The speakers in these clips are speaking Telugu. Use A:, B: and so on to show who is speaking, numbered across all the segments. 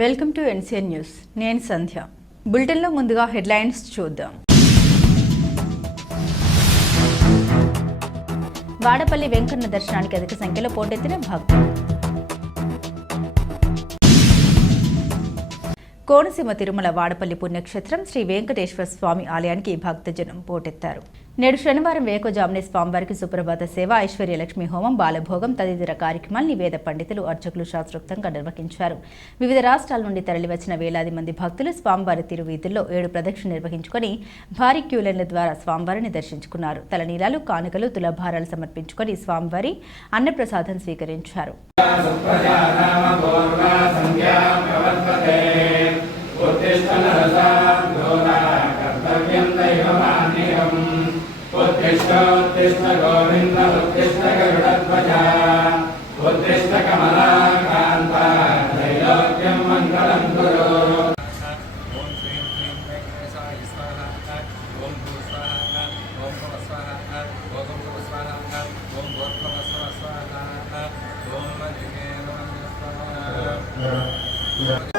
A: Welcome to NCN news. నేను సంధ్య. బులెటిన్లో ముందుగా హెడ్లైన్స్ చూద్దాం. వాడపల్లి వెంకన్న దర్శనానికి అధిక సంఖ్యలో పోటెత్తిన భక్తులు. కోనసీమ తిరుమల వాడపల్లి పుణ్యక్షేత్రం శ్రీ వెంకటేశ్వర స్వామి ఆలయానికి భక్తజనం పోటెత్తారు. నేడు శనివారం వేకోజామునే స్వామివారికి సుప్రభాత సేవ ఐశ్వర్యలక్ష్మి హోమం బాలభోగం తదితర కార్యక్రమాల్ని వేద పండితులు అర్చకులు శాస్త్రోక్తంగా నిర్వహించారు. వివిధ రాష్ట్రాల నుండి తరలివచ్చిన వేలాది మంది భక్తులు స్వామివారి తిరువీధుల్లో ఏడు ప్రదక్షిణ నిర్వహించుకొని భారీ క్యూలైన్ల ద్వారా స్వామివారిని దర్శించుకున్నారు. తలనీలాలు కానుకలు తులభారాలు సమర్పించుకొని స్వామివారి అన్నప్రసాదం స్వీకరించారు.
B: उत्तिष्ठ गोविन्द उत्तिष्ठ गरुडध्वजा उत्तिष्ठ कमलाकान्ता त्रैलोक्यं मङ्गलं कुरु
C: ఓం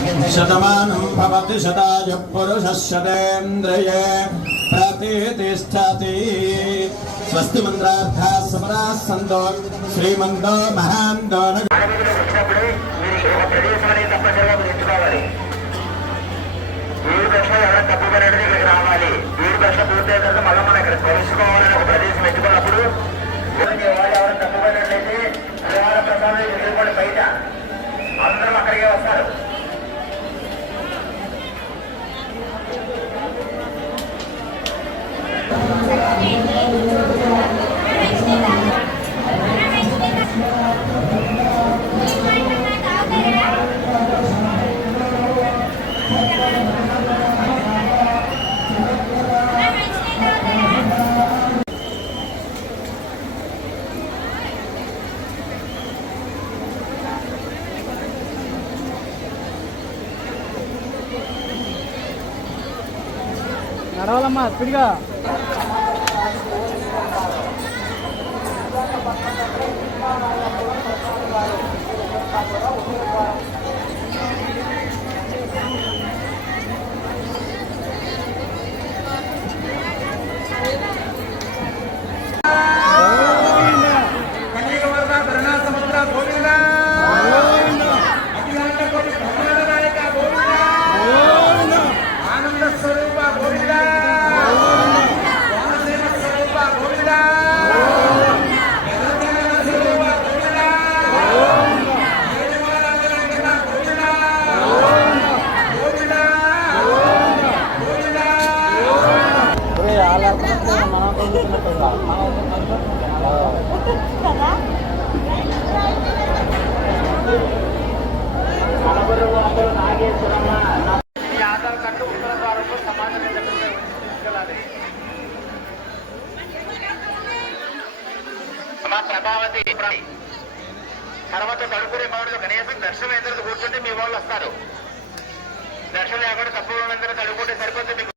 B: शतमानं भवति शताय पुरुषः शतेन्द्रिये प्रतिष्ठति स्वस्ति मन्त्रार्थाः समराः सन्तो श्रीमन्तो महान्तो
D: నడవాలమ్మా స్పీడ్గా
E: ప్రభావతి తర్వాత తడుపురే మామిడిలో కనీసం దర్శనం ఎదురు కూర్చుంటే మీ వాళ్ళు వస్తారు. దర్శనం ఎక్కడ తప్పు వాళ్ళందరూ కడుక్కుంటే సరిపోతే మీకు